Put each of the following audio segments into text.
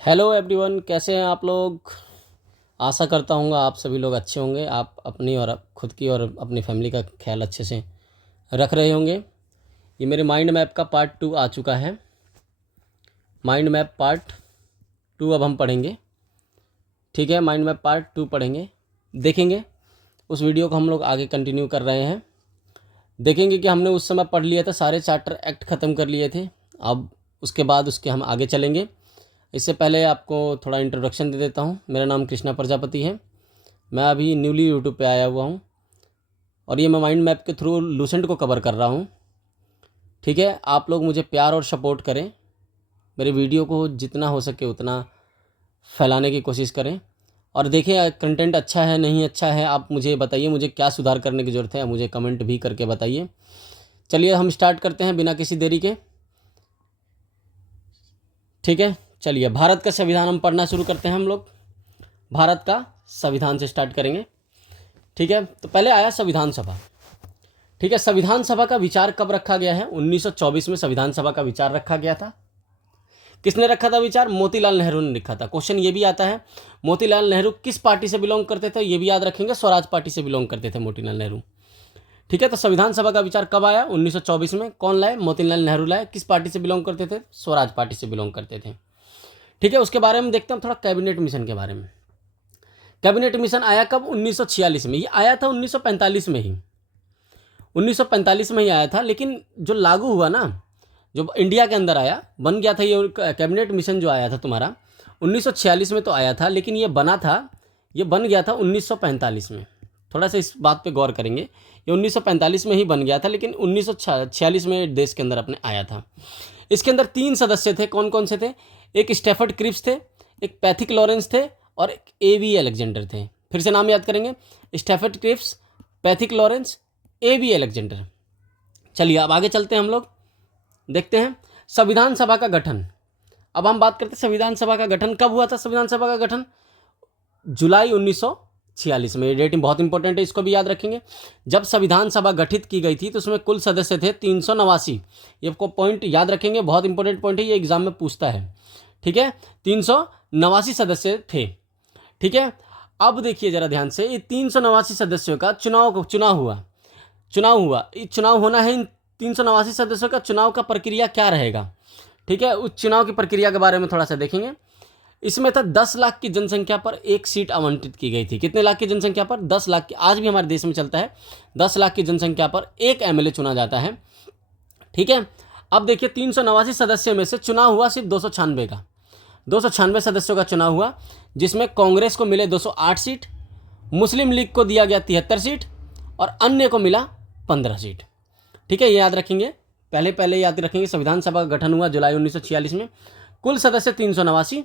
Hello everyone, कैसे हैं आप लोग। आशा करता हूँ आप सभी लोग अच्छे होंगे। आप अपनी और खुद की और अपनी फैमिली का ख्याल अच्छे से रख रहे होंगे। ये मेरे माइंड मैप का पार्ट 2 आ चुका है। माइंड मैप पार्ट 2 अब हम पढ़ेंगे। ठीक है, माइंड मैप पार्ट 2 पढ़ेंगे, देखेंगे। उस वीडियो को हम लोग आगे कंटिन्यू कर रहे हैं। देखेंगे कि हमने उस समय पढ़ लिया था, सारे चैप्टर एक्ट ख़त्म कर लिए थे। अब उसके बाद उसके हम आगे चलेंगे। इससे पहले आपको थोड़ा इंट्रोडक्शन दे देता हूँ। मेरा नाम कृष्णा प्रजापति है। मैं अभी न्यूली यूट्यूब पे आया हुआ हूँ और ये मैं माइंड मैप के थ्रू लूसेंट को कवर कर रहा हूँ। ठीक है, आप लोग मुझे प्यार और सपोर्ट करें। मेरे वीडियो को जितना हो सके उतना फैलाने की कोशिश करें और देखें कंटेंट अच्छा है नहीं अच्छा है। आप मुझे बताइए, मुझे क्या सुधार करने की ज़रूरत है, मुझे कमेंट भी करके बताइए। चलिए हम स्टार्ट करते हैं बिना किसी देरी के। ठीक है, चलिए भारत का संविधान हम पढ़ना शुरू करते हैं। हम लोग भारत का संविधान से स्टार्ट करेंगे। ठीक है, तो पहले आया संविधान सभा। ठीक है, संविधान सभा का विचार कब रखा गया है? 1924 में संविधान सभा का विचार रखा गया था। किसने रखा था विचार? मोतीलाल नेहरू ने लिखा था। क्वेश्चन ये भी आता है, मोतीलाल नेहरू किस पार्टी से बिलोंग करते थे? ये भी याद रखेंगे, स्वराज पार्टी से बिलोंग करते थे मोतीलाल नेहरू। ठीक है, तो संविधान सभा का विचार कब आया? 1924 में। कौन लाए? मोतीलाल नेहरू लाए। किस पार्टी से बिलोंग करते थे? स्वराज पार्टी से बिलोंग करते थे। ठीक है, उसके बारे में देखते हैं थोड़ा कैबिनेट मिशन के बारे में। कैबिनेट मिशन आया कब? 1946 में। ये आया था 1945 में ही, 1945 में ही आया था। लेकिन जो लागू हुआ ना, जो इंडिया के अंदर आया, बन गया था ये कैबिनेट मिशन जो आया था तुम्हारा 1946 में तो आया था, लेकिन ये बन गया था 1945 में। थोड़ा सा इस बात पे गौर करेंगे। ये 1945 में ही बन गया था, लेकिन 1946 में देश के अंदर अपने आया था। इसके अंदर 3 सदस्य थे। कौन कौन से थे? एक स्टैफर्ड क्रिप्स थे, एक पैथिक लॉरेंस थे और एक A.V. अलेक्जेंडर थे। फिर से नाम याद करेंगे, Stafford Cripps, Pethick Lawrence, A.V. Alexander. चलिए अब आगे चलते हैं। हम लोग देखते हैं संविधान सभा का गठन। अब हम बात करते हैं संविधान सभा का गठन कब हुआ था। संविधान सभा का गठन जुलाई 1946 में। ये डेट बहुत इंपॉर्टेंट है, इसको भी याद रखेंगे। जब संविधान सभा गठित की गई थी तो उसमें कुल सदस्य थे 389। ये आपको पॉइंट याद रखेंगे, बहुत इंपॉर्टेंट पॉइंट है, ये एग्जाम में पूछता है। ठीक है, 389 सदस्य थे। ठीक है, अब देखिए जरा ध्यान से, ये 389 सदस्यों का चुनाव हुआ। ये चुनाव होना है। इन 389 सदस्यों का चुनाव का प्रक्रिया क्या रहेगा? ठीक है, उस चुनाव की प्रक्रिया के बारे में थोड़ा सा देखेंगे। इसमें था 10 लाख की जनसंख्या पर एक सीट आवंटित की गई थी। कितने लाख की जनसंख्या पर? 10 लाख की। आज भी हमारे देश में चलता है, 10 लाख की जनसंख्या पर एक MLA चुना जाता है। ठीक है, अब देखिए 389 सदस्यों में से चुनाव हुआ सिर्फ 296 का। 296 सदस्यों का चुनाव हुआ, जिसमें कांग्रेस को मिले 208 सीट, मुस्लिम लीग को दिया गया 73 सीट और अन्य को मिला 15 सीट। ठीक है, ये याद रखेंगे, पहले याद रखेंगे। संविधान सभा का गठन हुआ जुलाई 1946 में। कुल सदस्य 389।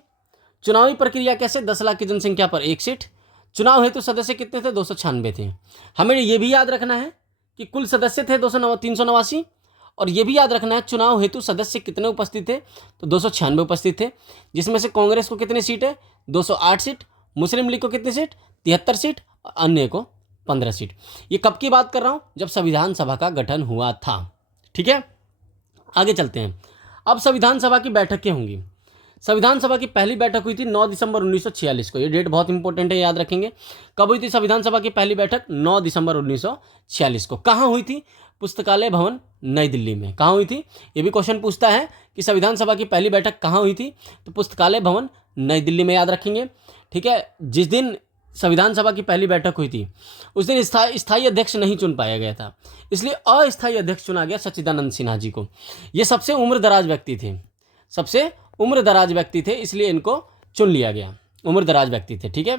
चुनावी प्रक्रिया कैसे? 10 लाख की जनसंख्या पर एक सीट। चुनाव हेतु सदस्य कितने थे? 296 थे। हमें ये भी याद रखना है कि कुल सदस्य थे 389 और ये भी याद रखना है चुनाव हेतु सदस्य कितने उपस्थित थे? तो 296 उपस्थित थे, जिसमें से कांग्रेस को कितनी सीट है? 208 सीट, मुस्लिम लीग को कितनी सीट? 73 सीट और अन्य को 15 सीट। ये कब की बात कर रहा हूँ? जब संविधान सभा का गठन हुआ था। ठीक है, आगे चलते हैं। अब संविधान सभा की बैठकें होंगी। संविधान सभा की पहली बैठक हुई थी 9 दिसंबर 1946 को। ये डेट बहुत इंपॉर्टेंट है, याद रखेंगे। कब हुई थी संविधान सभा की पहली बैठक? 9 दिसंबर 1946 को। कहाँ हुई थी? पुस्तकालय भवन, नई दिल्ली में। कहाँ हुई थी? ये भी क्वेश्चन पूछता है कि संविधान सभा की पहली बैठक कहाँ हुई थी, तो पुस्तकालय भवन, नई दिल्ली में, याद रखेंगे। ठीक है, जिस दिन संविधान सभा की पहली बैठक हुई थी उस दिन स्थायी अध्यक्ष नहीं चुन पाया गया था, इसलिए अस्थायी अध्यक्ष चुना गया सच्चिदानंद सिन्हा जी को। ये सबसे उम्रदराज व्यक्ति थे, सबसे उम्रदराज व्यक्ति थे, इसलिए इनको चुन लिया गया। उम्रदराज व्यक्ति थे। ठीक है,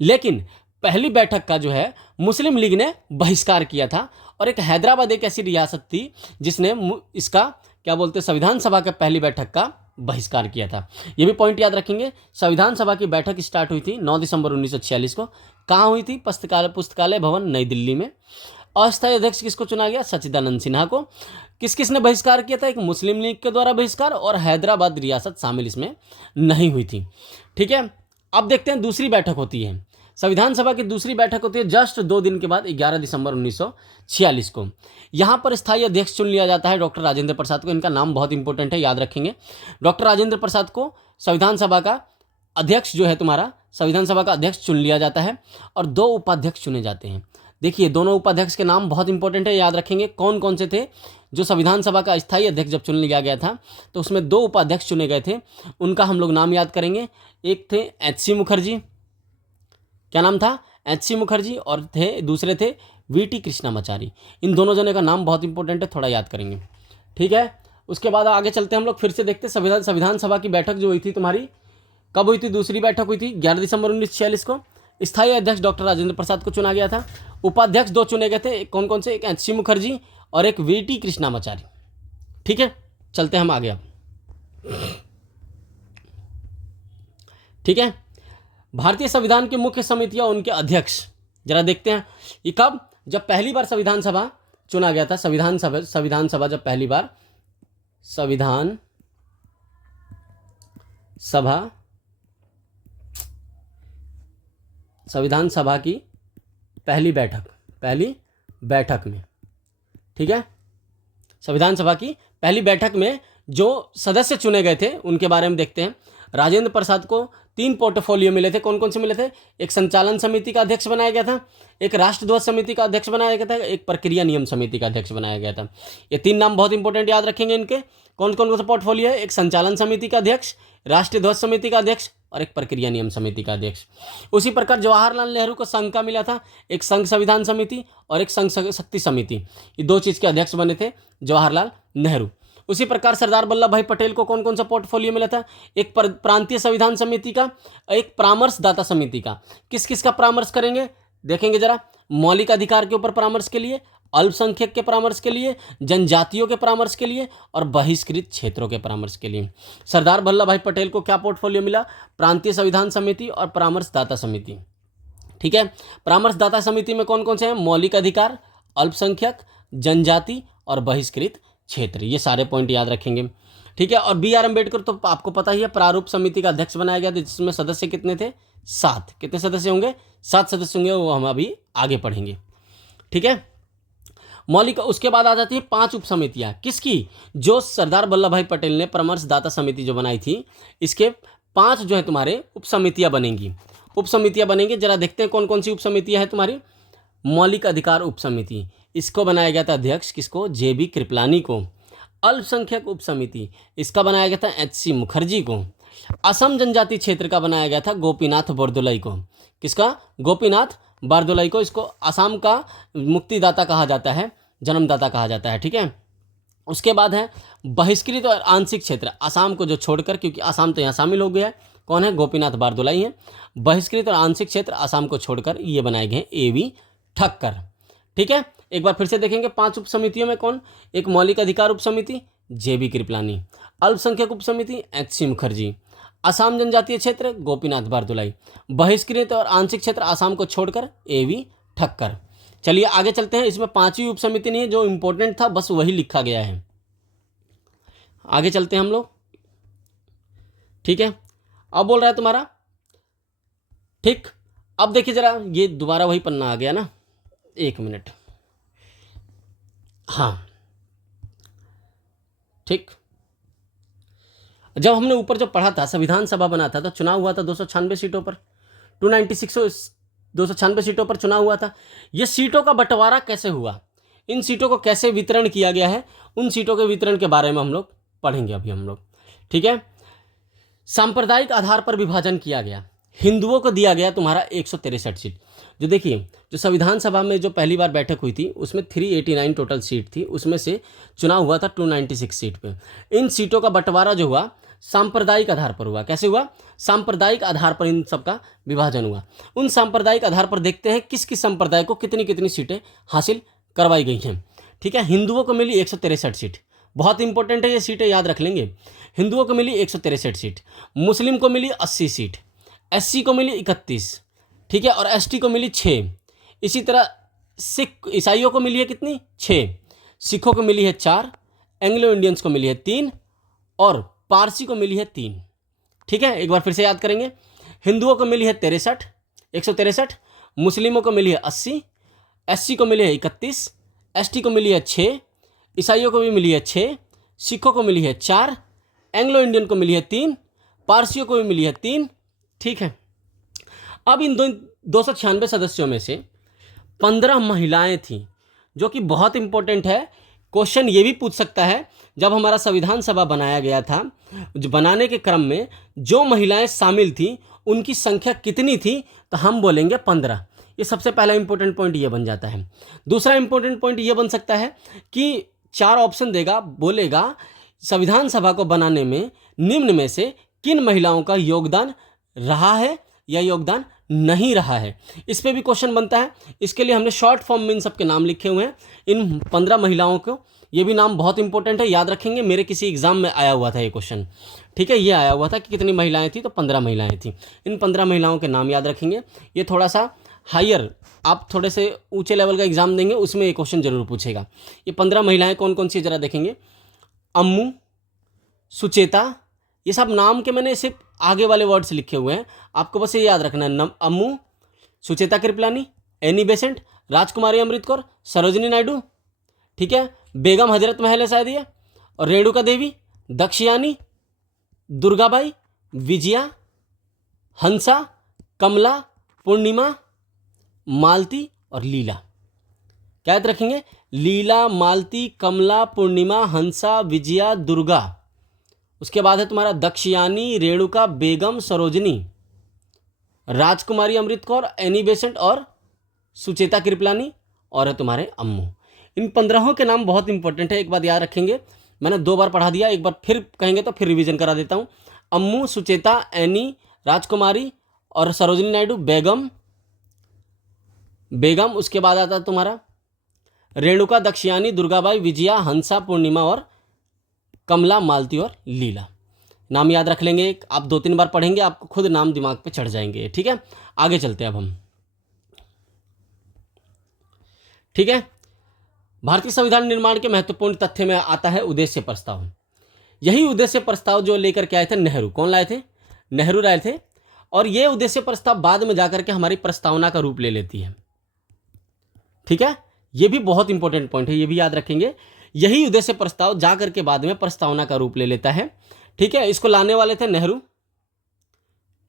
लेकिन पहली बैठक का जो है मुस्लिम लीग ने बहिष्कार किया था और एक हैदराबाद एक ऐसी रियासत थी जिसने इसका क्या बोलते संविधान सभा के पहली बैठक का बहिष्कार किया था। ये भी पॉइंट याद रखेंगे। संविधान सभा की बैठक स्टार्ट हुई थी 9 दिसंबर 1946 को। कहाँ हुई थी? पुस्तकालय भवन, नई दिल्ली में। अस्थायी अध्यक्ष किसको चुना गया? सच्चिदानंद सिन्हा को। किस किस ने बहिष्कार किया था? एक मुस्लिम लीग के द्वारा बहिष्कार और हैदराबाद रियासत शामिल इसमें नहीं हुई थी। ठीक है, अब देखते हैं दूसरी बैठक होती है संविधान सभा की दूसरी बैठक होती है जस्ट 2 दिन के बाद 11 दिसंबर 1946 को। यहाँ पर स्थायी अध्यक्ष चुन लिया जाता है डॉक्टर राजेंद्र प्रसाद को। इनका नाम बहुत इंपॉर्टेंट है, याद रखेंगे। डॉक्टर राजेंद्र प्रसाद को संविधान सभा का अध्यक्ष जो है तुम्हारा, संविधान सभा का अध्यक्ष चुन लिया जाता है और 2 उपाध्यक्ष चुने जाते हैं। देखिए दोनों उपाध्यक्ष के नाम बहुत इंपॉर्टेंट है, याद रखेंगे। कौन कौन से थे? जो संविधान सभा का स्थायी अध्यक्ष जब चुन लिया गया था तो उसमें 2 उपाध्यक्ष चुने गए थे, उनका हम लोग नाम याद करेंगे। एक थे एच.सी. मुखर्जी, क्या नाम था? एच.सी. मुखर्जी, और दूसरे थे वी.टी. कृष्णामाचारी। इन दोनों जने का नाम बहुत इंपॉर्टेंट है, थोड़ा याद करेंगे, ठीक है। उसके बाद आगे चलते हैं हम लोग, फिर से देखते हैं संविधान सभा की बैठक जो हुई थी तुम्हारी, कब हुई थी? दूसरी बैठक हुई थी 11 दिसंबर 1946 को। स्थायी अध्यक्ष डॉक्टर राजेंद्र प्रसाद को चुना गया था। उपाध्यक्ष 2 चुने गए थे, कौन कौन से? एक एच.सी. मुखर्जी और एक वी.टी. कृष्णामाचारी, ठीक है। चलते हैं हम आगे अब, ठीक है। भारतीय संविधान की मुख्य समितियां, उनके अध्यक्ष जरा देखते हैं। ये कब? जब पहली बार संविधान सभा चुना गया था। संविधान सभा जब पहली बार संविधान सभा की पहली बैठक में, ठीक है। संविधान सभा की पहली बैठक में जो सदस्य चुने गए थे उनके बारे में देखते हैं। राजेंद्र प्रसाद को 3 पोर्टफोलियो मिले थे। कौन कौन से मिले थे? एक संचालन समिति का अध्यक्ष बनाया गया था, एक राष्ट्रध्वज समिति का अध्यक्ष बनाया गया था, एक प्रक्रिया नियम समिति का अध्यक्ष बनाया गया था। ये 3 नाम बहुत इंपॉर्टेंट, याद रखेंगे इनके। कौन कौन सा पोर्टफोलियो है? एक संचालन समिति का अध्यक्ष, राष्ट्रीय ध्वज समिति का अध्यक्ष और एक प्रक्रिया नियम समिति का अध्यक्ष। उसी प्रकार जवाहरलाल नेहरू को संघ का मिला था, एक संघ संविधान समिति और एक संघ शक्ति समिति। ये 2 चीज़ के अध्यक्ष बने थे जवाहरलाल नेहरू। उसी प्रकार सरदार वल्लभ भाई पटेल को कौन कौन सा पोर्टफोलियो मिला था? एक प्रांतीय संविधान समिति का, एक परामर्शदाता समिति का। किस किस का परामर्श करेंगे देखेंगे जरा। मौलिक अधिकार के ऊपर परामर्श के लिए, अल्पसंख्यक के परामर्श के लिए, जनजातियों के परामर्श के लिए और बहिष्कृत क्षेत्रों के परामर्श के लिए। सरदार वल्लभ भाई पटेल को क्या पोर्टफोलियो मिला? प्रांतीय संविधान समिति और परामर्शदाता समिति, ठीक है। परामर्शदाता समिति में कौन कौन से हैं? मौलिक अधिकार, अल्पसंख्यक, जनजाति और बहिष्कृत क्षेत्र। ये सारे पॉइंट याद रखेंगे, ठीक है। और बी.आर. अम्बेडकर तो आपको पता ही है, प्रारूप समिति का अध्यक्ष बनाया गया था, जिसमें सदस्य कितने थे? 7। कितने सदस्य होंगे? 7 सदस्य होंगे, वो हम अभी आगे पढ़ेंगे, ठीक है। मौलिक, उसके बाद आ जाती है 5 उप समितियां। किसकी? जो सरदार वल्लभ भाई पटेल ने परामर्शदाता समिति जो बनाई थी, इसके 5 जो है तुम्हारे उप समितियां बनेंगी। जरा देखते हैं कौन कौन सी उप समितियां हैं तुम्हारी। मौलिक अधिकार उप समिति, इसको बनाया गया था अध्यक्ष किसको? जे.बी. कृपलानी को। अल्पसंख्यक उप समिति, इसका बनाया गया था एच.सी. मुखर्जी को। असम जनजाति क्षेत्र का बनाया गया था गोपीनाथ बोरदोलाई को। किसका? गोपीनाथ बोरदोलाई को। इसको असम का मुक्तिदाता कहा जाता है, जन्मदाता कहा जाता है, ठीक है। उसके बाद है बहिष्कृत और आंशिक क्षेत्र, असम को जो छोड़कर, क्योंकि असम तो यहाँ शामिल हो गया है। कौन है? गोपीनाथ बोरदोलाई हैं। बहिष्कृत और आंशिक क्षेत्र असम को छोड़कर ये बनाए गए ए.वी. ठक्कर, ठीक है। एक बार फिर से देखेंगे 5 उप समितियों में कौन? एक मौलिक अधिकार उप समिति जे.बी. कृपलानी, अल्पसंख्यक उप समिति एच.सी. मुखर्जी, असम जनजातीय क्षेत्र गोपीनाथ बोरदोलाई, बहिष्कृत और आंशिक क्षेत्र असम को छोड़कर ए.वी. ठक्कर। चलिए आगे चलते हैं। इसमें 5वीं उप समिति नहीं है, जो इंपॉर्टेंट था बस वही लिखा गया है। आगे चलते हैं हम लोग, ठीक है। अब बोल रहा है तुम्हारा, ठीक। अब देखिए जरा, ये दोबारा वही पन्ना आ गया ना, 1 मिनट, हाँ, ठीक। जब हमने ऊपर जो पढ़ा था, संविधान सभा बना था तो चुनाव हुआ था 296 सीटों पर, 296 सीटों पर चुनाव हुआ था। ये सीटों का बंटवारा कैसे हुआ, इन सीटों को कैसे वितरण किया गया है, उन सीटों के वितरण के बारे में हम लोग पढ़ेंगे अभी हम लोग, ठीक है। सांप्रदायिक आधार पर विभाजन किया गया। हिंदुओं को दिया गया तुम्हारा 163 सीट। जो देखिए, जो संविधान सभा में जो पहली बार बैठक हुई थी उसमें 389 टोटल सीट थी, उसमें से चुनाव हुआ था 296 सीट पे। इन सीटों का बंटवारा जो हुआ सांप्रदायिक आधार पर हुआ। कैसे हुआ? सांप्रदायिक आधार पर इन सबका विभाजन हुआ। उन सांप्रदायिक आधार पर देखते हैं किस किस संप्रदाय को कितनी कितनी सीटें हासिल करवाई गई हैं, ठीक है। हिंदुओं को मिली 163 सीट, बहुत इंपॉर्टेंट है, ये सीटें याद रख लेंगे। हिंदुओं को मिली 163 सीट, मुस्लिम को मिली 80 सीट, एससी को मिली 31, ठीक है, और एसटी को मिली 6। इसी तरह सिख ईसाइयों को मिली है कितनी? 6। सिखों को मिली है 4, एंग्लो इंडियंस को मिली है 3 और पारसी को मिली है 3, ठीक है। एक बार फिर से याद करेंगे। हिंदुओं को मिली है 63, 163, मुस्लिमों को मिली है 80, SC को मिली है 31, ST को मिली है 6, ईसाइयों को भी मिली है 6, सिखों को मिली है 4, एंग्लो इंडियन को मिली है 3, पारसियों को भी मिली है 3। ठीक है, अब इन 296 सदस्यों में से 15 महिलाएं थीं, जो कि बहुत इंपॉर्टेंट है। क्वेश्चन ये भी पूछ सकता है, जब हमारा संविधान सभा बनाया गया था, जो बनाने के क्रम में जो महिलाएं शामिल थीं उनकी संख्या कितनी थी, तो हम बोलेंगे 15। ये सबसे पहला इंपॉर्टेंट पॉइंट ये बन जाता है। दूसरा इंपॉर्टेंट पॉइंट ये बन सकता है कि 4 ऑप्शन देगा, बोलेगा संविधान सभा को बनाने में निम्न में से किन महिलाओं का योगदान रहा है या योगदान नहीं रहा है। इस पे भी क्वेश्चन बनता है। इसके लिए हमने शॉर्ट फॉर्म में इन सबके नाम लिखे हुए हैं, इन 15 महिलाओं को। ये भी नाम बहुत इंपॉर्टेंट है, याद रखेंगे। मेरे किसी एग्जाम में आया हुआ था ये क्वेश्चन। ठीक है, ये आया हुआ था कि कितनी महिलाएं थी, तो 15 महिलाएं थी। इन 15 महिलाओं के नाम याद रखेंगे। ये थोड़ा सा हायर, आप थोड़े से ऊंचे लेवल का एग्जाम देंगे, उसमें ये क्वेश्चन जरूर पूछेगा। ये 15 महिलाएं कौन कौन सी, जरा देखेंगे। अम्मू, सुचेता, ये सब नाम के मैंने सिर्फ आगे वाले वर्ड्स लिखे हुए हैं, आपको बस ये याद रखना है। अम्मू, सुचेता कृपलानी, एनी बेसेंट, राजकुमारी अमृत कौर, सरोजिनी नायडू, ठीक है, बेगम हजरत महल है शायद ये, और रेणुका देवी, दक्षयानी, दुर्गाबाई, विजया, हंसा, कमला, पूर्णिमा, मालती और लीला। क्या याद रखेंगे? लीला, मालती, कमला, पूर्णिमा, हंसा, विजया, दुर्गा। उसके बाद है तुम्हारा दक्षयानी, रेणुका, बेगम, सरोजनी, राजकुमारी अमृत कौर, एनी बेसेंट और सुचेता कृपलानी, और है तुम्हारे अम्मू। इन 15 के नाम बहुत इंपॉर्टेंट है, एक बात याद रखेंगे। मैंने 2 बार पढ़ा दिया, एक बार फिर कहेंगे तो फिर रिवीजन करा देता हूँ। अम्मू, सुचेता, एनी, राजकुमारी और सरोजनी नायडू, बेगम। उसके बाद आता तुम्हारा रेणुका, दक्षयानी, दुर्गाबाई, विजया, हंसा, पूर्णिमा और कमला, मालती और लीला। नाम याद रख लेंगे, आप 2-3 बार पढ़ेंगे, आपको खुद नाम दिमाग पे चढ़ जाएंगे। ठीक है, आगे चलते हैं अब हम। ठीक है, भारतीय संविधान निर्माण के महत्वपूर्ण तथ्य में आता है उद्देश्य प्रस्ताव। यही उद्देश्य प्रस्ताव जो लेकर के आए थे नेहरू। कौन लाए थे? नेहरू लाए थे। और ये उद्देश्य प्रस्ताव बाद में जाकर के हमारी प्रस्तावना का रूप ले लेती है। ठीक है, ये भी बहुत इंपॉर्टेंट पॉइंट है, ये भी याद रखेंगे। यही उद्देश्य प्रस्ताव जाकर के बाद में प्रस्तावना का रूप ले लेता है। ठीक है, इसको लाने वाले थे नेहरू।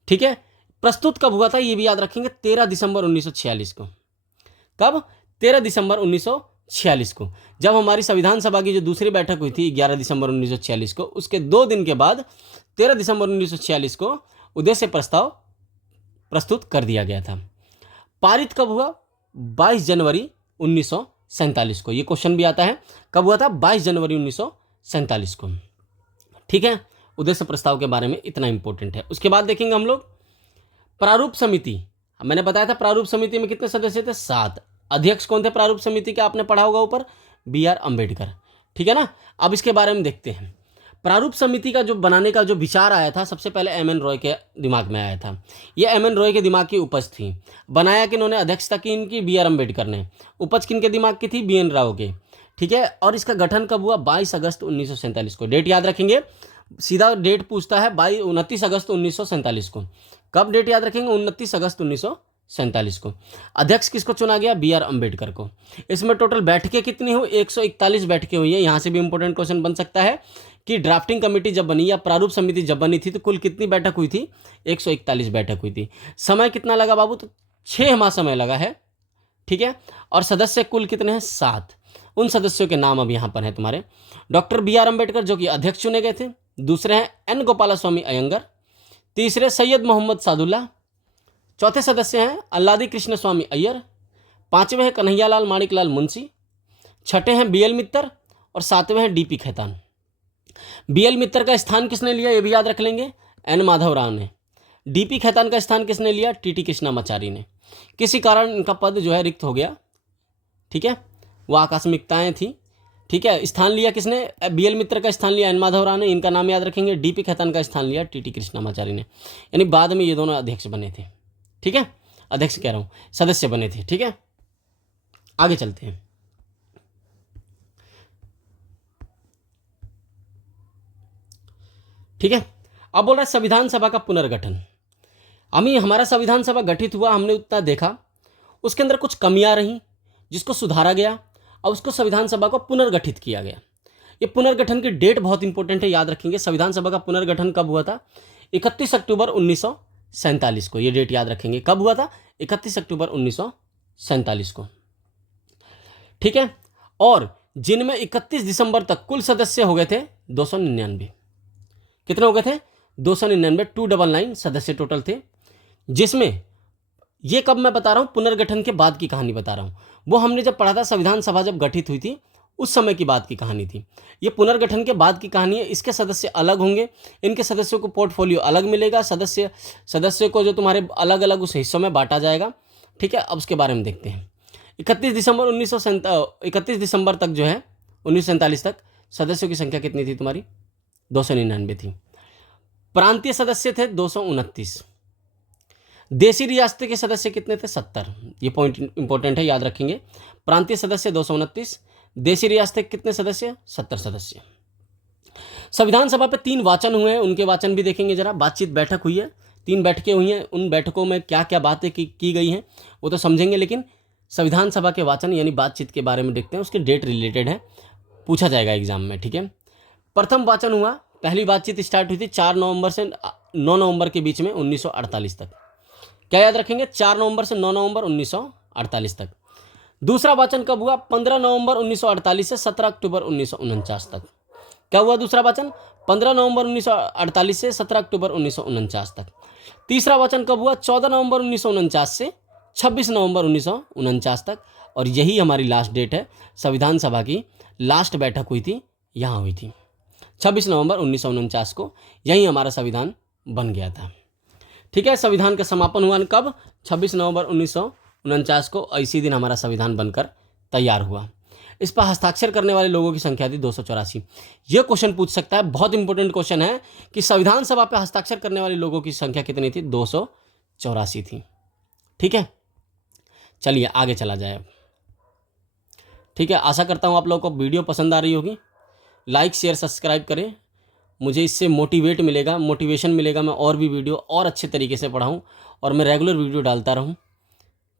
ठीक है, प्रस्तुत कब हुआ था ये भी याद रखेंगे, 13 दिसंबर 1946 को। कब? 13 दिसंबर 1946 को, जब हमारी संविधान सभा की जो दूसरी बैठक हुई थी 11 दिसंबर 1946 को, उसके 2 दिन के बाद 13 दिसंबर 1946 को उद्देश्य प्रस्ताव प्रस्तुत कर दिया गया था। पारित कब हुआ? 22 जनवरी 1947 को। ये क्वेश्चन भी आता है, कब हुआ था? 22 जनवरी 1947 को। ठीक है, उद्देश्य प्रस्ताव के बारे में इतना इंपॉर्टेंट है। उसके बाद देखेंगे हम लोग प्रारूप समिति। मैंने बताया था प्रारूप समिति में कितने सदस्य थे? 7। अध्यक्ष कौन थे प्रारूप समिति के? आपने पढ़ा होगा ऊपर, BR अम्बेडकर। ठीक है ना। अब इसके बारे में देखते हैं। प्रारूप समिति का जो बनाने का जो विचार आया था, सबसे पहले MN रॉय के दिमाग में आया था। ये MN रॉय के दिमाग की उपज थी। बनाया कि इन्होंने, अध्यक्षता की इनकी BR अम्बेडकर ने। उपज किन के दिमाग की थी? BN राव के। ठीक है, और इसका गठन कब हुआ? 22 अगस्त 1947 को। डेट याद रखेंगे, सीधा डेट पूछता है, 29 अगस्त 1947 को। कब डेट याद रखेंगे? 29 अगस्त 1947 को। अध्यक्ष किसको चुना गया? BR अम्बेडकर को। इसमें टोटल बैठकें कितनी हुई? 141 बैठकें हुई है। यहाँ से भी इंपॉर्टेंट क्वेश्चन बन सकता है कि ड्राफ्टिंग कमेटी जब बनी या प्रारूप समिति जब बनी थी तो कुल कितनी बैठक हुई थी? 141 बैठक हुई थी। समय कितना लगा बाबू? तो 6 माह समय लगा है। ठीक है, और सदस्य कुल कितने हैं? 7। उन सदस्यों के नाम अब यहाँ पर हैं तुम्हारे। डॉक्टर BR अम्बेडकर जो कि अध्यक्ष चुने गए थे। दूसरे हैं N गोपालास्वामी अयंगर। तीसरे सैयद मोहम्मद सादुल्ला। चौथे सदस्य हैं अल्लादी कृष्ण स्वामी अय्यर। 5वें हैं कन्हैयालाल माणिकलाल मुंशी। 6ठे हैं BL मित्तर और 7वें हैं DP खेतान। BL मित्तर का स्थान किसने लिया? ये भी याद रख लेंगे, N माधव राव ने। DP खेतान का स्थान किसने लिया? TT कृष्णामाचारी ने। किसी कारण इनका पद जो है रिक्त हो गया। ठीक है, वो आकस्मिकताएं थी। ठीक है, स्थान लिया किसने? BL मित्तर का स्थान लिया N माधव राव ने। इनका नाम याद रखेंगे। DP खेतान का स्थान लिया TT कृष्णामाचारी ने। यानी बाद में ये दोनों अध्यक्ष बने थे। ठीक है, अध्यक्ष कह रहा हूं, सदस्य बने थे। ठीक है, आगे चलते हैं। ठीक है, अब बोल रहा है संविधान सभा का पुनर्गठन। अभी हमारा संविधान सभा गठित हुआ, हमने उतना देखा, उसके अंदर कुछ कमियां रहीं जिसको सुधारा गया और उसको संविधान सभा को पुनर्गठित किया गया। ये पुनर्गठन की डेट बहुत इंपॉर्टेंट है, याद रखेंगे। संविधान सभा का पुनर्गठन कब हुआ था? 31 अक्टूबर 1947 को। ये डेट याद रखेंगे, कब हुआ था? 31 अक्टूबर 1947 को, ठीक है। और जिनमें 31 दिसंबर तक कुल सदस्य हो गए थे 299। कितने हो गए थे? 299, 299 सदस्य टोटल थे। जिसमें ये कब मैं बता रहा हूँ, पुनर्गठन के बाद की कहानी बता रहा हूँ। वो हमने जब पढ़ा था, संविधान सभा जब गठित हुई थी उस समय की बात की कहानी थी। ये पुनर्गठन के बाद की कहानी है। इसके सदस्य अलग होंगे, इनके सदस्यों को पोर्टफोलियो अलग मिलेगा, सदस्य को जो तुम्हारे अलग अलग उस हिस्सों में बांटा जाएगा, ठीक है। अब उसके बारे में देखते हैं। 31 दिसंबर तक जो है 1947 तक सदस्यों की संख्या कितनी थी तुम्हारी? 299 थी। प्रांतीय सदस्य थे 229। देशी रियासत के सदस्य कितने थे? 70। ये पॉइंट इंपॉर्टेंट है, याद रखेंगे। प्रांतीय सदस्य 229, देशी रियासत के कितने सदस्य? 70 सदस्य। संविधान सभा पे 3 वाचन हुए हैं, उनके वाचन भी देखेंगे जरा। बातचीत बैठक हुई है, 3 बैठकें हुई हैं, उन बैठकों में क्या क्या बातें की गई हैं वो तो समझेंगे, लेकिन संविधान सभा के वाचन यानी बातचीत के बारे में देखते हैं। उसके डेट रिलेटेड है, पूछा जाएगा एग्जाम में, ठीक है। प्रथम वाचन हुआ, पहली बातचीत स्टार्ट हुई थी 4 नवंबर से 9 नवंबर के बीच में 1948 तक। क्या याद रखेंगे? 4 नवंबर से 9 नवंबर 1948 तक। दूसरा वाचन कब हुआ? 15 नवंबर 1948 से 17 अक्टूबर 1949 तक। क्या हुआ दूसरा वाचन? 15 नवंबर 1948 से 17 अक्टूबर 1949 तक। तीसरा वाचन कब हुआ? 14 नवंबर 1949 से 26 नवंबर 1949 तक। और यही हमारी लास्ट डेट है। संविधान सभा की लास्ट बैठक हुई थी, यहाँ हुई थी 26 नवंबर 1949 को। यही हमारा संविधान बन गया था, ठीक है। संविधान का समापन हुआ कब? 26 नवंबर 1949 को। इसी दिन हमारा संविधान बनकर तैयार हुआ। इस पर हस्ताक्षर करने वाले लोगों की संख्या थी 284। यह क्वेश्चन पूछ सकता है, बहुत इंपॉर्टेंट क्वेश्चन है कि संविधान सभा पर हस्ताक्षर करने वाले लोगों की संख्या कितनी थी? 284 थी, ठीक है। चलिए आगे चला जाए, ठीक है। आशा करता हूँ आप लोगों को वीडियो पसंद आ रही होगी। लाइक शेयर सब्सक्राइब करें, मुझे इससे मोटिवेशन मिलेगा। मैं और भी वीडियो और अच्छे तरीके से पढ़ाऊँ और मैं रेगुलर वीडियो डालता रहूँ,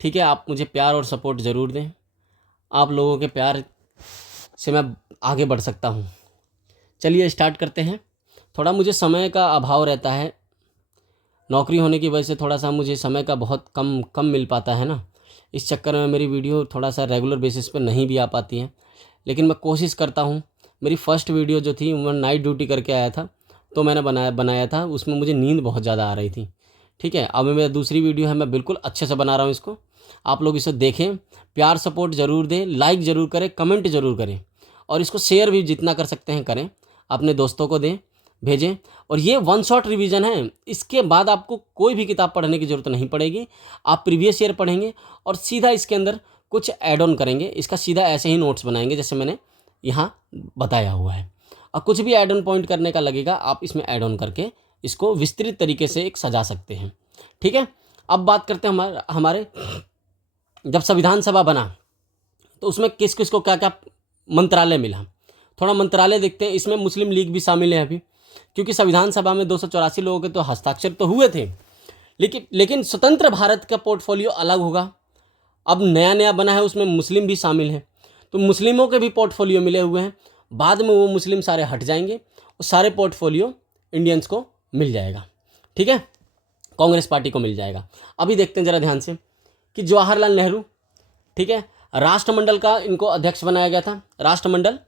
ठीक है। आप मुझे प्यार और सपोर्ट ज़रूर दें। आप लोगों के प्यार से मैं आगे बढ़ सकता हूँ। चलिए स्टार्ट करते हैं। थोड़ा मुझे समय का अभाव रहता है, नौकरी होने की वजह से थोड़ा सा मुझे समय का बहुत कम मिल पाता है ना। इस चक्कर में मेरी वीडियो थोड़ा सा रेगुलर बेसिस पर नहीं भी आ पाती है, लेकिन मैं कोशिश करता हूँ। मेरी फर्स्ट वीडियो जो थी मैं नाइट ड्यूटी करके आया था, तो मैंने बनाया था, उसमें मुझे नींद बहुत ज़्यादा आ रही थी, ठीक है। अब मेरा दूसरी वीडियो है, मैं बिल्कुल अच्छे से बना रहा हूँ इसको। आप लोग इसे देखें, प्यार सपोर्ट ज़रूर दें, लाइक ज़रूर करें, कमेंट ज़रूर करें और इसको शेयर भी जितना कर सकते हैं करें, अपने दोस्तों को दें, भेजें। और ये 1 शॉट रिवीजन है, इसके बाद आपको कोई भी किताब पढ़ने की ज़रूरत नहीं पड़ेगी। आप प्रीवियस ईयर पढ़ेंगे और सीधा इसके अंदर कुछ ऐड ऑन करेंगे, इसका सीधा ऐसे ही नोट्स बनाएंगे जैसे मैंने यहाँ बताया हुआ है। और कुछ भी ऐड ऑन पॉइंट करने का लगेगा, आप इसमें ऐड ऑन करके इसको विस्तृत तरीके से एक सजा सकते हैं, ठीक है। अब बात करते हैं हमारे जब संविधान सभा बना तो उसमें किस किस को क्या क्या मंत्रालय मिला। थोड़ा मंत्रालय देखते हैं। इसमें मुस्लिम लीग भी शामिल है अभी, क्योंकि संविधान सभा में 284 लोगों के तो हस्ताक्षर तो हुए थे, लेकिन स्वतंत्र भारत का पोर्टफोलियो अलग होगा। अब नया बना है, उसमें मुस्लिम भी शामिल हैं, तो मुस्लिमों के भी पोर्टफोलियो मिले हुए हैं। बाद में वो मुस्लिम सारे हट जाएंगे और सारे पोर्टफोलियो इंडियंस को मिल जाएगा, ठीक है। कांग्रेस पार्टी को मिल जाएगा। अभी देखते हैं ज़रा ध्यान से कि जवाहरलाल नेहरू, ठीक है, राष्ट्रमंडल का इनको अध्यक्ष बनाया गया था। राष्ट्रमंडल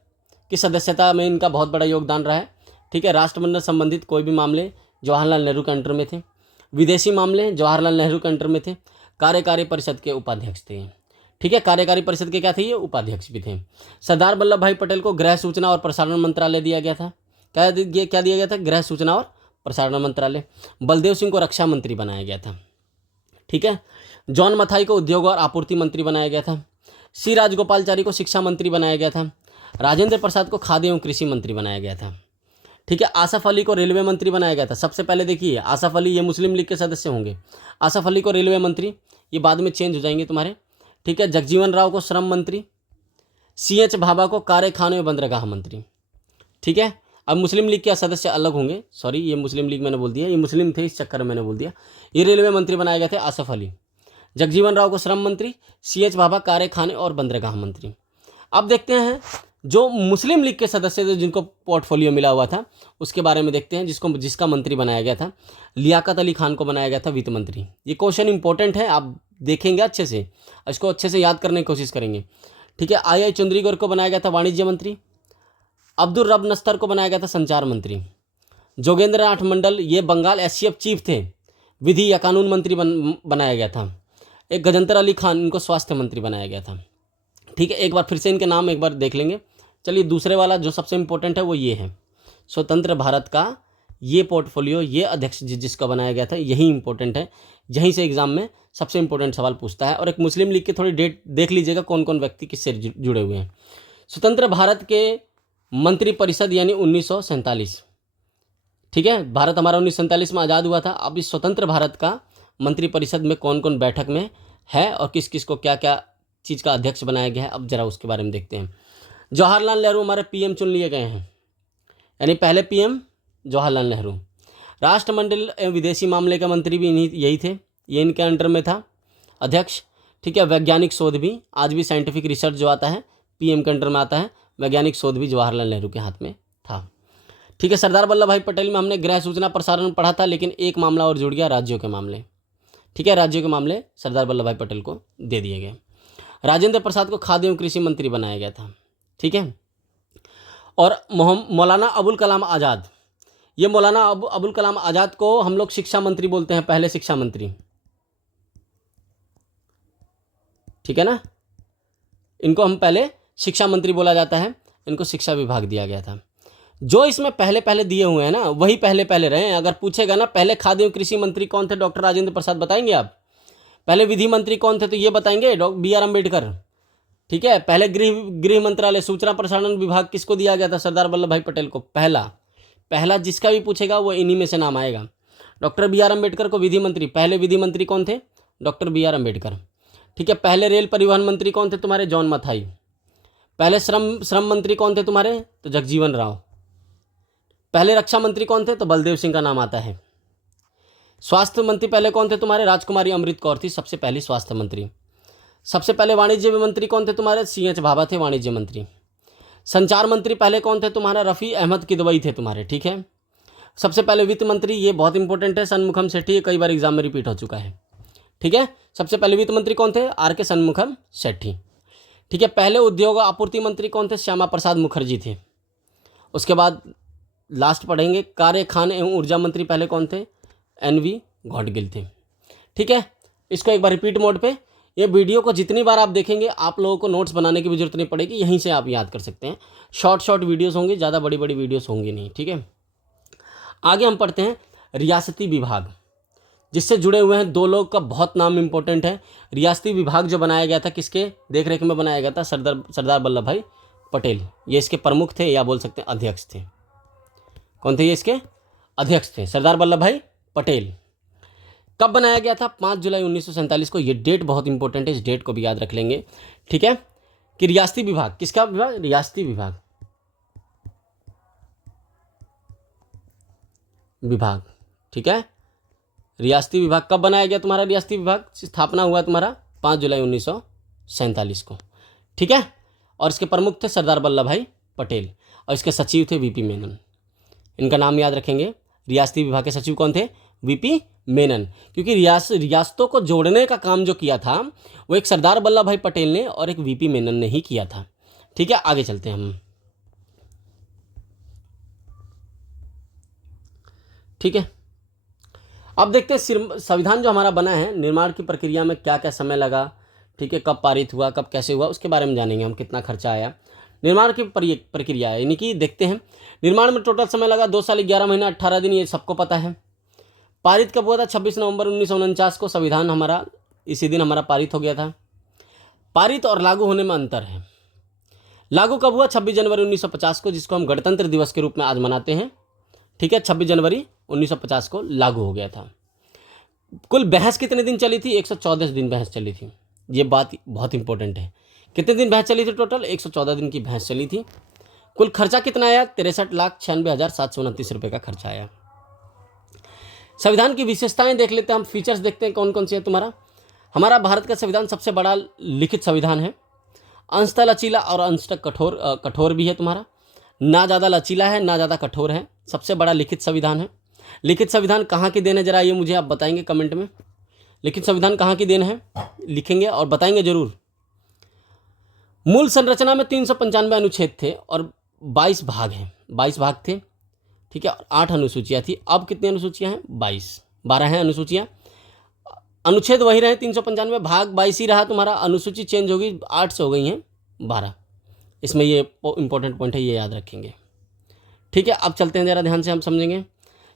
की सदस्यता में इनका बहुत बड़ा योगदान रहा है, ठीक है। राष्ट्रमंडल संबंधित कोई भी मामले जवाहरलाल नेहरू के अंडर में थे। विदेशी मामले जवाहरलाल नेहरू के अंडर में थे। कार्यकारी परिषद के उपाध्यक्ष थे, ठीक है। कार्यकारी परिषद के क्या थे? ये उपाध्यक्ष भी थे। सरदार वल्लभ भाई पटेल को गृह सूचना और प्रसारण मंत्रालय दिया गया था। क्या दिया गया था? गृह सूचना और प्रसारण मंत्रालय। बलदेव सिंह को रक्षा मंत्री बनाया गया था, ठीक है। जॉन मथाई को उद्योग और आपूर्ति मंत्री बनाया गया था। सी राजगोपालचारी को शिक्षा मंत्री बनाया गया था। राजेंद्र प्रसाद को खाद्य एवं कृषि मंत्री बनाया गया था, ठीक है। आसफ अली को रेलवे मंत्री बनाया गया था। सबसे पहले देखिए आसफ अली, ये मुस्लिम लीग के सदस्य होंगे। आसफ अली को रेलवे मंत्री, ये बाद में चेंज हो जाएंगे तुम्हारे, ठीक है। जगजीवन राव को श्रम मंत्री। CH भाभा को कारखाने एवं बंदरगाह मंत्री, ठीक है। अब मुस्लिम लीग के सदस्य अलग होंगे, सॉरी ये मुस्लिम लीग मैंने बोल दिया, ये मुस्लिम थे इस चक्कर में मैंने बोल दिया। ये रेलवे मंत्री बनाए गए थे आसफ अली। जगजीवन राव को श्रम मंत्री, CH भाभा कार्य खाने और बंदरगाह मंत्री। अब देखते हैं जो मुस्लिम लीग के सदस्य थे जिनको पोर्टफोलियो मिला हुआ था उसके बारे में देखते हैं, जिसका मंत्री बनाया गया था। लियाकत अली खान को बनाया गया था वित्त मंत्री। ये क्वेश्चन इंपॉर्टेंट है, आप देखेंगे अच्छे से, इसको अच्छे से याद करने की कोशिश करेंगे, ठीक है। आई चंद्रीगढ़ को बनाया गया था वाणिज्य मंत्री। अब्दुल रब नस्तर को बनाया गया था संचार मंत्री। जोगेंद्र नाथ मंडल ये बंगाल SCF चीफ थे, विधि या कानून मंत्री बनाया गया था। एक गजेंद्र अली खान, इनको स्वास्थ्य मंत्री बनाया गया था, ठीक है। एक बार फिर से इनके नाम एक बार देख लेंगे। चलिए दूसरे वाला जो सबसे इंपॉर्टेंट है वो ये है, स्वतंत्र भारत का ये पोर्टफोलियो, ये अध्यक्ष जिसका बनाया गया था, यही इंपॉर्टेंट है। यहीं से एग्जाम में सबसे इंपॉर्टेंट सवाल पूछता है। और एक मुस्लिम लीग के थोड़ी डेट देख लीजिएगा, कौन कौन व्यक्ति किससे जुड़े हुए हैं। स्वतंत्र भारत के मंत्री परिषद यानी 1947, ठीक है। भारत हमारा 1947 में आज़ाद हुआ था। अब इस स्वतंत्र भारत का मंत्री परिषद में कौन कौन बैठक में है और किस किस को क्या क्या चीज़ का अध्यक्ष बनाया गया है, अब जरा उसके बारे में देखते हैं। जवाहरलाल नेहरू हमारे PM चुन लिए गए हैं, यानी पहले PM जवाहरलाल नेहरू। राष्ट्रमंडल एवं विदेशी मामले का मंत्री भी यही थे, ये इनके अंडर में था अध्यक्ष, ठीक है। वैज्ञानिक शोध भी, आज भी साइंटिफिक रिसर्च जो आता है PM के अंडर में आता है, वैज्ञानिक शोध भी जवाहरलाल नेहरू के हाथ में था, ठीक है। सरदार वल्लभ भाई पटेल में हमने गृह सूचना प्रसारण पढ़ा था, लेकिन एक मामला और जुड़ गया, राज्यों के मामले, ठीक है। राज्यों के मामले सरदार वल्लभ भाई पटेल को दे दिए गए। राजेंद्र प्रसाद को खाद्य एवं कृषि मंत्री बनाया गया था, ठीक है। और मौलाना अबुल कलाम आज़ाद, ये मौलाना अबुल कलाम आज़ाद को हम लोग शिक्षा मंत्री बोलते हैं, पहले शिक्षा मंत्री, ठीक है ना। इनको हम पहले शिक्षा मंत्री बोला जाता है, इनको शिक्षा विभाग दिया गया था। जो इसमें पहले पहले दिए हुए हैं ना वही पहले पहले रहे हैं। अगर पूछेगा ना पहले खाद्य एवं कृषि मंत्री कौन थे, डॉक्टर राजेंद्र प्रसाद, बताएंगे आप। पहले विधि मंत्री कौन थे, तो ये बताएंगे डॉक्टर BR अम्बेडकर, ठीक है। पहले गृह मंत्रालय सूचना प्रसारण विभाग किसको दिया गया था, सरदार वल्लभ भाई पटेल को। पहला जिसका भी पूछेगा वो इन्हीं में से नाम आएगा। डॉक्टर BR अम्बेडकर को विधि मंत्री, पहले विधि मंत्री कौन थे, डॉक्टर BR अम्बेडकर, ठीक है। पहले रेल परिवहन मंत्री कौन थे तुम्हारे, जॉन मथाई। पहले श्रम मंत्री कौन थे तुम्हारे, तो जगजीवन राव। पहले रक्षा मंत्री कौन थे, तो बलदेव सिंह का नाम आता है। स्वास्थ्य मंत्री पहले कौन थे तुम्हारे, राजकुमारी अमृत कौर थी सबसे पहली स्वास्थ्य मंत्री। सबसे पहले वाणिज्य मंत्री कौन थे तुम्हारे, CH भाभा थे वाणिज्य मंत्री। संचार मंत्री पहले कौन थे तुम्हारा, रफ़ी अहमद किदवई थे तुम्हारे, ठीक है। सबसे पहले वित्त मंत्री, ये बहुत इंपॉर्टेंट है, षणमुखम सेठी, कई बार एग्जाम में रिपीट हो चुका है, ठीक है। सबसे पहले वित्त मंत्री कौन थे, RK षणमुखम सेठी, ठीक है। पहले उद्योग आपूर्ति मंत्री कौन थे, श्यामा प्रसाद मुखर्जी थे। उसके बाद लास्ट पढ़ेंगे, कार्य खान एवं ऊर्जा मंत्री पहले कौन थे, NV गॉडगिल थे, ठीक है। इसको एक बार रिपीट मोड पे, ये वीडियो को जितनी बार आप देखेंगे आप लोगों को नोट्स बनाने की भी जरूरत नहीं पड़ेगी, यहीं से आप याद कर सकते हैं। शॉर्ट वीडियोस होंगे, ज़्यादा बड़ी बड़ी वीडियोस होंगी नहीं, ठीक है। आगे हम पढ़ते हैं रियासती विभाग, जिससे जुड़े हुए हैं दो लोग का बहुत नाम इंपॉर्टेंट है। रियासती विभाग जो बनाया गया था किसके देख रेख में बनाया गया था, सरदार वल्लभ भाई पटेल। ये इसके प्रमुख थे या बोल सकते हैं अध्यक्ष थे। कौन थे ये इसके अध्यक्ष थे, सरदार वल्लभ भाई पटेल। कब बनाया गया था, 5 जुलाई 1947 को। ये डेट बहुत इंपॉर्टेंट है, इस डेट को भी याद रख लेंगे, ठीक है। कि रियासती विभाग, किसका विभाग, रियासती विभाग, ठीक है। रियासती विभाग कब बनाया गया तुम्हारा, रियासती विभाग स्थापना हुआ तुम्हारा 5 जुलाई 1947 को, ठीक है। और इसके प्रमुख थे सरदार वल्लभ भाई पटेल और इसके सचिव थे VP मेनन। इनका नाम याद रखेंगे। रियासती विभाग के सचिव कौन थे, VP मेनन, क्योंकि रियासतों को जोड़ने का काम जो किया था वो एक सरदार वल्लभ भाई पटेल ने और एक VP मेनन ने ही किया था, ठीक है। आगे चलते हैं हम, ठीक है। अब देखते हैं संविधान जो हमारा बना है, निर्माण की प्रक्रिया में क्या क्या समय लगा, ठीक है। कब पारित हुआ, कब कैसे हुआ, उसके बारे में जानेंगे हम, कितना खर्चा आया। निर्माण की प्रक्रिया यानी कि देखते हैं, निर्माण में टोटल समय लगा 2 साल 11 महीना 18 दिन, ये सबको पता है। पारित कब हुआ था, 26 नवंबर 1949 को संविधान हमारा इसी दिन हमारा पारित हो गया था। पारित और लागू होने में अंतर है। लागू कब हुआ, 26 जनवरी 1950 को, जिसको हम गणतंत्र दिवस के रूप में आज मनाते हैं, ठीक है। 26 जनवरी 1950 को लागू हो गया था। कुल बहस कितने दिन चली थी, 114 दिन बहस चली थी। ये बात बहुत इंपॉर्टेंट है, कितने दिन बहस चली थी, टोटल 114 दिन की बहस चली थी। कुल खर्चा कितना आया? 63,96,729 रुपये का खर्चा आया। संविधान की विशेषताएं देख लेते हैं हम, फीचर्स देखते हैं कौन कौन सी है तुम्हारा। हमारा भारत का संविधान सबसे बड़ा लिखित संविधान है, अंशतः लचीला और अंशतः कठोर भी है तुम्हारा, ना ज़्यादा लचीला है ना ज़्यादा कठोर है, सबसे बड़ा लिखित संविधान है। लिखित संविधान कहाँ की देन है जरा ये मुझे आप बताएंगे कमेंट में। लिखित संविधान कहाँ की देन है लिखेंगे और बताएंगे जरूर। मूल संरचना में 395 अनुच्छेद थे और 22 भाग हैं, 22 भाग थे, ठीक है, और 8 अनुसूचियाँ थी। अब कितनी अनुसूचियाँ हैं? 12 हैं अनुसूचियाँ। अनुच्छेद वही रहे 395, भाग 22 ही रहा तुम्हारा, अनुसूची चेंज होगी, 8 से हो गई हैं 12। इसमें ये इंपॉर्टेंट पॉइंट है, ये याद रखेंगे, ठीक है। अब चलते हैं जरा ध्यान से हम समझेंगे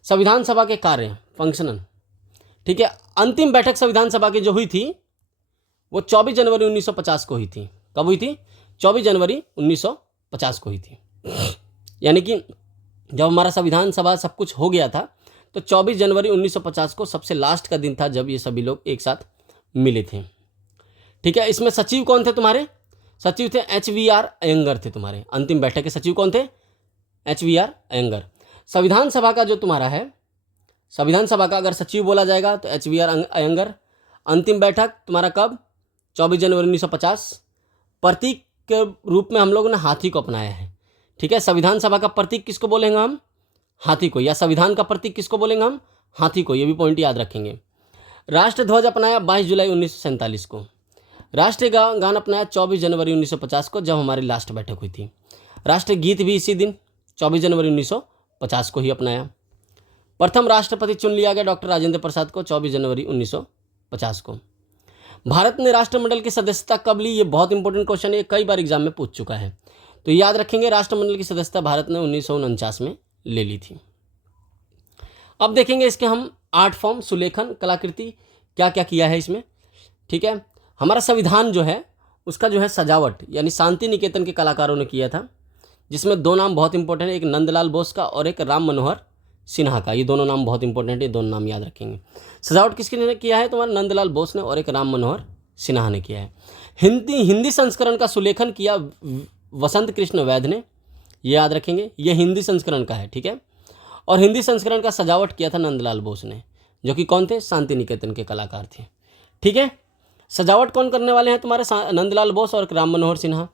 संविधान सभा के कार्य, फंक्शनल, ठीक है। अंतिम बैठक संविधान सभा की जो हुई थी वो 24 जनवरी 1950 को हुई थी। कब हुई थी? 24 जनवरी 1950 को हुई थी। यानी कि जब हमारा संविधान सभा सब कुछ हो गया था तो 24 जनवरी 1950 को सबसे लास्ट का दिन था जब ये सभी लोग एक साथ मिले थे, ठीक है। इसमें सचिव कौन थे तुम्हारे? सचिव थे HVR अयंगर थे तुम्हारे। अंतिम बैठक के सचिव कौन थे? HVR अयंगर। संविधान सभा का जो तुम्हारा है, संविधान सभा का अगर सचिव बोला जाएगा तो HVR अयंगर। अंतिम बैठक तुम्हारा कब? 24 जनवरी 1950। प्रतीक के रूप में हम लोगों ने हाथी को अपनाया है, ठीक है। संविधान सभा का प्रतीक किसको बोलेंगे हम? हाथी को। या संविधान का प्रतीक किसको बोलेंगे हम? हाथी को। ये भी पॉइंट याद रखेंगे। राष्ट्र ध्वज अपनाया 22 जुलाई 1947 को। राष्ट्रीय गान अपनाया 24 जनवरी 1950 को जब हमारी लास्ट बैठक हुई थी। राष्ट्रीय गीत भी इसी दिन 24 जनवरी 1950 को ही अपनाया। प्रथम राष्ट्रपति चुन लिया गया डॉक्टर राजेंद्र प्रसाद को 24 जनवरी 1950 को। भारत ने राष्ट्रमंडल की सदस्यता कब ली? ये बहुत इंपॉर्टेंट क्वेश्चन है, कई बार एग्जाम में पूछ चुका है, तो याद रखेंगे। राष्ट्रमंडल की सदस्यता भारत ने 1949 में ले ली थी। अब देखेंगे इसके हम आर्ट फॉर्म, सुलेखन, कलाकृति, क्या क्या किया है इसमें, ठीक है। हमारा संविधान जो है उसका जो है सजावट यानी शांति निकेतन के कलाकारों ने किया था, जिसमें 2 नाम बहुत इंपॉर्टेंट है, एक नंदलाल बोस का और एक राम मनोहर सिन्हा का। ये दोनों नाम बहुत इंपॉर्टेंट है, दोनों नाम याद रखेंगे। सजावट किसने किया है? तुम्हारा नंदलाल बोस ने और एक राम मनोहर सिन्हा ने किया है। हिंदी संस्करण का सुलेखन किया वसंत कृष्ण वैद्य ने, ये याद रखेंगे, ये हिंदी संस्करण का है, ठीक है। और हिंदी संस्करण का सजावट किया था नंदलाल बोस ने, जो कि कौन थे? शांति निकेतन के कलाकार थे, ठीक है। सजावट कौन करने वाले हैं तुम्हारे? नंदलाल बोस और राम मनोहर सिन्हा।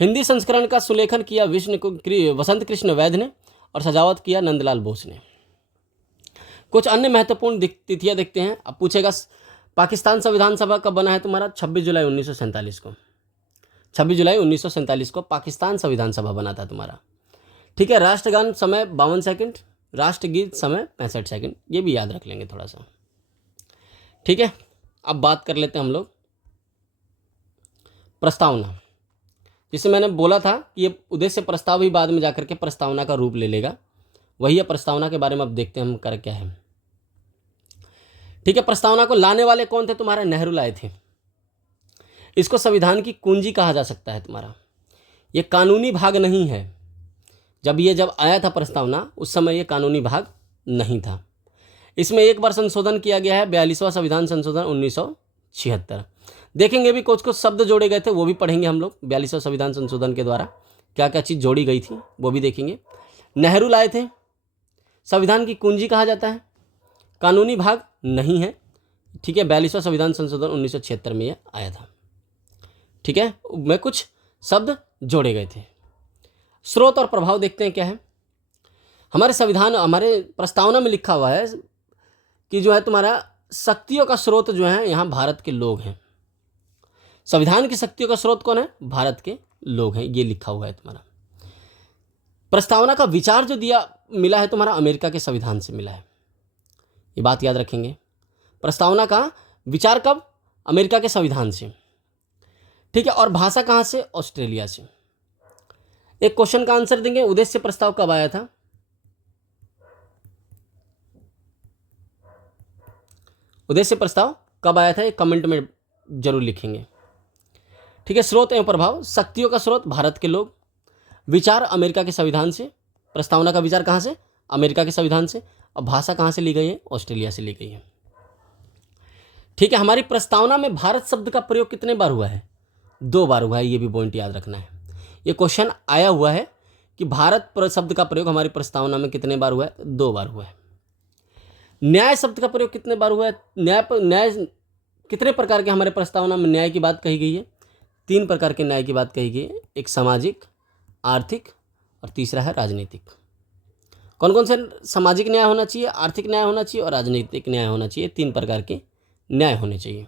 हिंदी संस्करण का सुलेखन किया वसंत कृष्ण वैद्य ने और सजावट किया नंदलाल बोस ने। कुछ अन्य महत्वपूर्ण तिथियां देखते हैं। अब पूछेगा पाकिस्तान संविधान सभा कब बना है तुम्हारा? 26 जुलाई 1947 को। 26 जुलाई 1947 को पाकिस्तान संविधान सभा बना था तुम्हारा, ठीक है। राष्ट्रगान समय 52 सेकंड, राष्ट्रगीत समय 65 सेकंड, ये भी याद रख लेंगे थोड़ा सा, ठीक है। अब बात कर लेते हैं हम लोग प्रस्तावना, जिसे मैंने बोला था कि ये उद्देश्य प्रस्ताव ही बाद में जाकर के प्रस्तावना का रूप ले लेगा, वही है प्रस्तावना के बारे में। अब देखते हैं हम कर क्या है, ठीक है। प्रस्तावना को लाने वाले कौन थे तुम्हारे? नेहरू लाए थे। इसको संविधान की कुंजी कहा जा सकता है तुम्हारा। ये कानूनी भाग नहीं है, जब आया था प्रस्तावना उस समय ये कानूनी भाग नहीं था। इसमें एक बार संशोधन किया गया है, 42वां संविधान संशोधन 1976। देखेंगे भी कुछ शब्द जोड़े गए थे, वो भी पढ़ेंगे हम लोग। 42वां संविधान संशोधन के द्वारा क्या क्या चीज़ जोड़ी गई थी वो भी देखेंगे। नेहरू लाए थे, संविधान की कुंजी कहा जाता है, कानूनी भाग नहीं है, ठीक है। 42वां संविधान संशोधन 1976 में ये आया था, ठीक है। में कुछ शब्द जोड़े गए थे। स्रोत और प्रभाव देखते हैं क्या है। हमारे संविधान, हमारे प्रस्तावना में लिखा हुआ है कि जो है तुम्हारा शक्तियों का स्रोत जो है यहाँ भारत के लोग हैं। संविधान की शक्तियों का स्रोत कौन है? भारत के लोग हैं, ये लिखा हुआ है तुम्हारा। प्रस्तावना का विचार जो मिला है तुम्हारा अमेरिका के संविधान से मिला है, ये बात याद रखेंगे। प्रस्तावना का विचार कब? अमेरिका के संविधान से, ठीक है। और भाषा कहाँ से? ऑस्ट्रेलिया से। एक क्वेश्चन का आंसर देंगे, उद्देश्य प्रस्ताव कब आया था? उद्देश्य प्रस्ताव कब आया था ये कमेंट में जरूर लिखेंगे, ठीक है। स्रोत एवं प्रभाव, शक्तियों का स्रोत भारत के लोग, विचार अमेरिका के संविधान से, प्रस्तावना का विचार कहाँ से? अमेरिका के संविधान से। और भाषा कहाँ से ली गई है? ऑस्ट्रेलिया से ली गई है, ठीक है। हमारी प्रस्तावना में भारत शब्द का प्रयोग कितने बार हुआ है? 2 बार हुआ है, ये भी पॉइंट याद रखना है। ये क्वेश्चन आया हुआ है कि भारत शब्द का प्रयोग हमारी प्रस्तावना में कितने बार हुआ है? 2 बार हुआ है। न्याय शब्द का प्रयोग कितने बार हुआ है? न्याय कितने प्रकार के हमारे प्रस्तावना में न्याय की बात कही गई है? 3 प्रकार के न्याय की बात कही गई है। एक सामाजिक, आर्थिक और तीसरा है राजनीतिक। कौन कौन से सामाजिक न्याय होना चाहिए, आर्थिक न्याय होना चाहिए और राजनीतिक न्याय होना चाहिए? 3 प्रकार के न्याय होने चाहिए।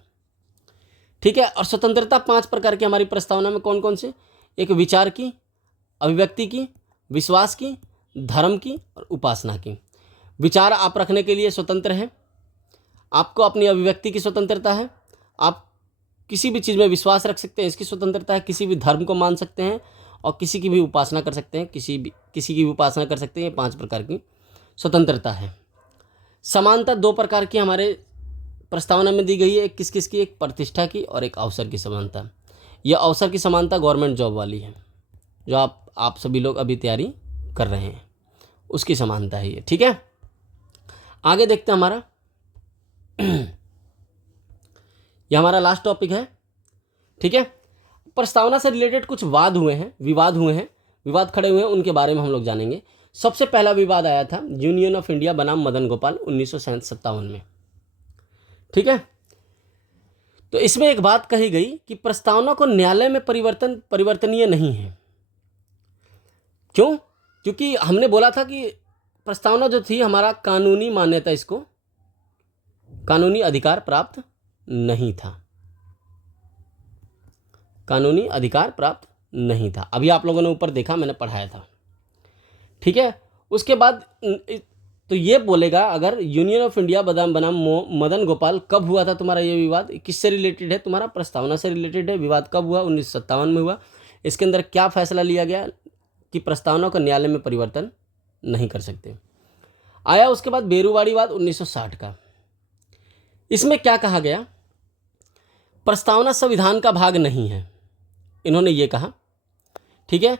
ठीक है। और स्वतंत्रता 5 प्रकार की हमारी प्रस्तावना में कौन कौन से? एक विचार की, अभिव्यक्ति की, विश्वास की, धर्म की और उपासना की। विचार आप रखने के लिए स्वतंत्र हैं, आपको अपनी अभिव्यक्ति की स्वतंत्रता है, आप किसी भी चीज़ में विश्वास रख सकते हैं, इसकी स्वतंत्रता है, किसी भी धर्म को मान सकते हैं और किसी की भी उपासना कर सकते हैं, किसी की भी उपासना कर सकते हैं। ये 5 प्रकार की स्वतंत्रता है। समानता 2 प्रकार की हमारे प्रस्तावना में दी गई है। एक किस किस की? एक प्रतिष्ठा की और एक अवसर की समानता। यह अवसर की समानता गवर्नमेंट जॉब वाली है, जो आप सभी लोग अभी तैयारी कर रहे हैं, उसकी समानता है ये। ठीक है, आगे देखते हैं। हमारा यह हमारा लास्ट टॉपिक है। ठीक है, प्रस्तावना से रिलेटेड कुछ विवाद हुए हैं, विवाद खड़े हुए हैं, उनके बारे में हम लोग जानेंगे। सबसे पहला विवाद आया था यूनियन ऑफ इंडिया बनाम मदन गोपाल 1957 में। ठीक है, तो इसमें एक बात कही गई कि प्रस्तावना को न्यायालय में परिवर्तनीय नहीं है। क्यों? क्योंकि हमने बोला था कि प्रस्तावना जो थी हमारा कानूनी मान्यता, इसको कानूनी अधिकार प्राप्त नहीं था, कानूनी अधिकार प्राप्त नहीं था। अभी आप लोगों ने ऊपर देखा, मैंने पढ़ाया था। ठीक है, उसके बाद तो ये बोलेगा अगर यूनियन ऑफ इंडिया बनाम मदन गोपाल कब हुआ था तुम्हारा ये विवाद, किससे रिलेटेड है? तुम्हारा प्रस्तावना से रिलेटेड है। विवाद कब हुआ? 1957 में हुआ। इसके अंदर क्या फैसला लिया गया कि प्रस्तावना को न्यायालय में परिवर्तन नहीं कर सकते। आया उसके बाद बेरुवाड़ी वाद 1960 का। इसमें क्या कहा गया? प्रस्तावना संविधान का भाग नहीं है, इन्होंने ये कहा। ठीक है,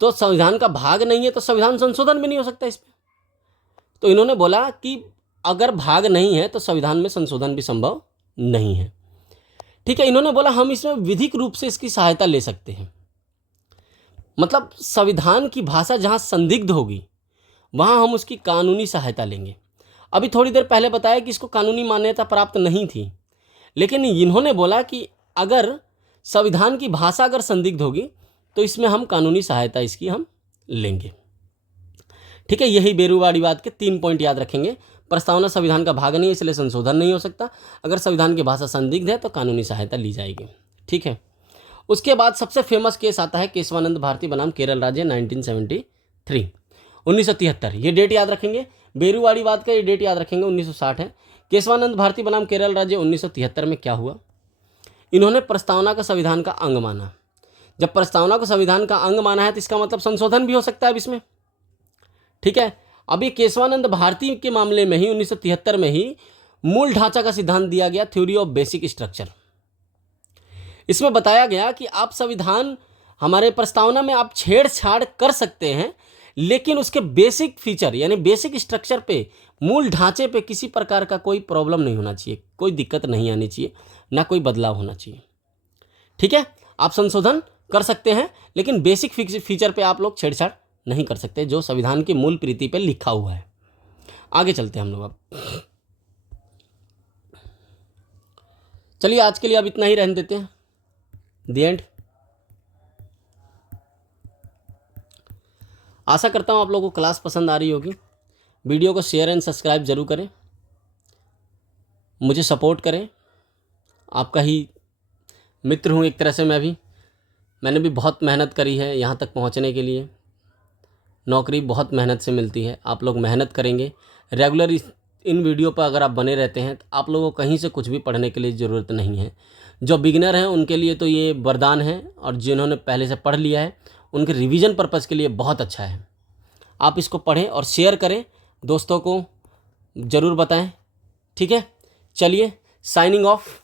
तो संविधान का भाग नहीं है तो संविधान संशोधन भी नहीं हो सकता इसमें। तो इन्होंने बोला कि अगर भाग नहीं है तो संविधान में संशोधन भी संभव नहीं है। ठीक है, इन्होंने बोला हम इसमें विधिक रूप से इसकी सहायता ले सकते हैं, मतलब संविधान की भाषा जहां संदिग्ध होगी वहां हम उसकी कानूनी सहायता लेंगे। अभी थोड़ी देर पहले बताया कि इसको कानूनी मान्यता प्राप्त नहीं थी, लेकिन इन्होंने बोला कि अगर संविधान की भाषा अगर संदिग्ध होगी तो इसमें हम कानूनी सहायता इसकी हम लेंगे। ठीक है, यही बेरुवाड़ी वाद के 3 पॉइंट याद रखेंगे। प्रस्तावना संविधान का भाग नहीं है इसलिए संशोधन नहीं हो सकता, अगर संविधान की भाषा संदिग्ध है तो कानूनी सहायता ली जाएगी। ठीक है, उसके बाद सबसे फेमस केस आता है केशवानंद भारती बनाम केरल राज्य 1973। ये डेट याद रखेंगे। बेरुवाड़ी वाद का ये डेट याद रखेंगे, 1960 है। केशवानंद भारती बनाम केरल राज्य 1973 में क्या हुआ? इन्होंने प्रस्तावना का संविधान का अंग माना। जब प्रस्तावना को संविधान का अंग माना है तो इसका मतलब संशोधन भी हो सकता है अब इसमें। ठीक है, अभी केशवानंद भारती के मामले में ही 1973 में ही मूल ढांचा का सिद्धांत दिया गया, थ्योरी ऑफ बेसिक स्ट्रक्चर। इसमें बताया गया कि आप संविधान हमारे प्रस्तावना में आप छेड़छाड़ कर सकते हैं, लेकिन उसके बेसिक फीचर यानी बेसिक स्ट्रक्चर पे, मूल ढांचे पे किसी प्रकार का कोई प्रॉब्लम नहीं होना चाहिए, कोई दिक्कत नहीं आनी चाहिए, ना कोई बदलाव होना चाहिए। ठीक है, आप संशोधन कर सकते हैं लेकिन बेसिक फीचर पे आप लोग छेड़छाड़ नहीं कर सकते, जो संविधान की मूल प्रीति पे लिखा हुआ है। आगे चलते हैं हम लोग। अब चलिए आज के लिए अब इतना ही रहने देते हैं। The end. आशा करता हूँ आप लोगों को क्लास पसंद आ रही होगी। वीडियो को शेयर एंड सब्सक्राइब जरूर करें, मुझे सपोर्ट करें। आपका ही मित्र हूँ एक तरह से मैं भी। मैंने भी बहुत मेहनत करी है यहाँ तक पहुँचने के लिए। नौकरी बहुत मेहनत से मिलती है, आप लोग मेहनत करेंगे रेगुलर इन वीडियो पर अगर आप बने रहते हैं तो आप लोगों को कहीं से कुछ भी पढ़ने के लिए ज़रूरत नहीं है। जो बिगिनर हैं उनके लिए तो ये वरदान है, और जिन्होंने पहले से पढ़ लिया है उनके रिवीजन पर्पज़ के लिए बहुत अच्छा है। आप इसको पढ़ें और शेयर करें, दोस्तों को ज़रूर बताएं। ठीक है, चलिए साइनिंग ऑफ।